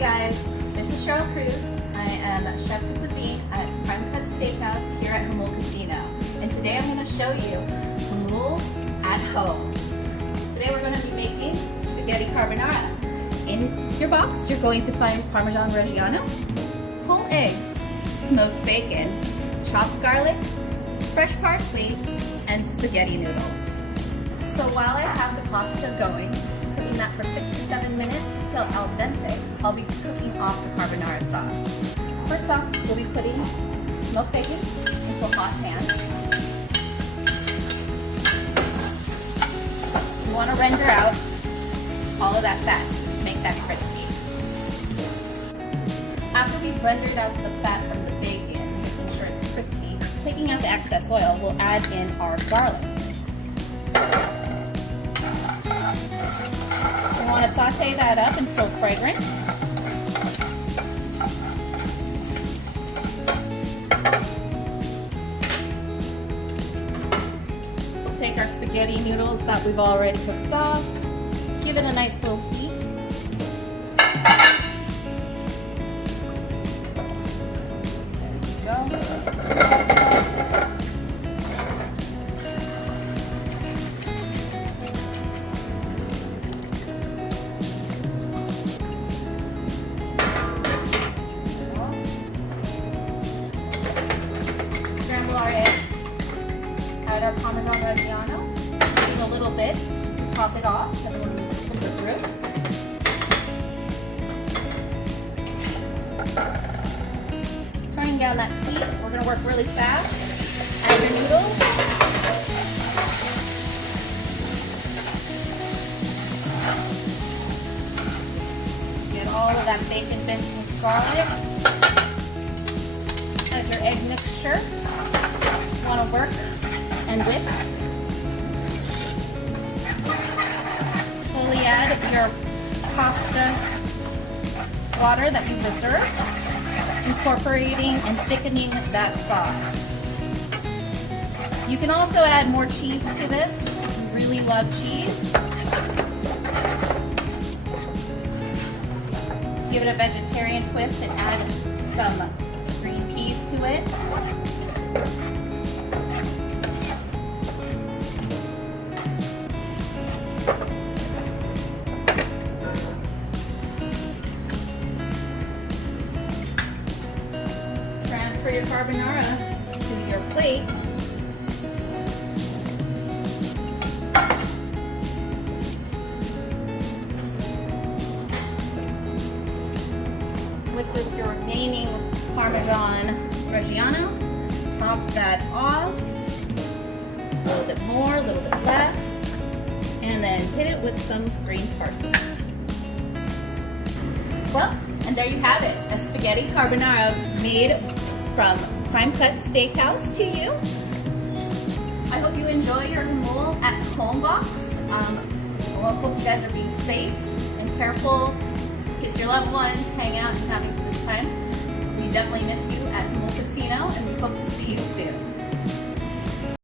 guys, this is Cheryl Cruz. I am chef de cuisine at Prime Cut Steakhouse here at Jamul Casino. And today I'm going to show you ha-mool at home. Today we're going to be making spaghetti carbonara. In your box you're going to find Parmesan Reggiano, whole eggs, smoked bacon, chopped garlic, fresh parsley, and spaghetti noodles. So while I have the pasta going, cooking that for 6 to 7 minutes till al dente, I'll be cooking off the carbonara sauce. First off, we'll be putting smoked bacon into a hot pan. You want to render out all of that fat, make that crispy. After we've rendered out the fat from the bacon, making sure it's crispy, taking out the excess oil, we'll add in our garlic. We want to saute that up until fragrant. We'll take our spaghetti noodles that we've already cooked off, give it a nice little heat. There we go. Our eggs, add our Parmesan Reggiano, leave a little bit, top it off, and then we'll cook it through. Turning down that heat, we're going to work really fast. Add your noodles. Get all of that bacon bits with garlic. Add your egg mixture. Want to work and whisk. Slowly add your pasta water that you've reserved, incorporating and thickening that sauce. You can also add more cheese to this. I really love cheese. Give it a vegetarian twist and add some green peas to it. Transfer your carbonara to your plate. With your remaining Parmesan Reggiano, top that off. A little bit more, a little bit less, and then hit it with some green parsley. Well, and there you have it, a spaghetti carbonara made from Prime Cut Steakhouse to you. I hope you enjoy your ha-mool at home box. I hope you guys are being safe and careful. Kiss your loved ones, hang out and having this time. We definitely miss you at Jamul Casino, and we hope to see you soon.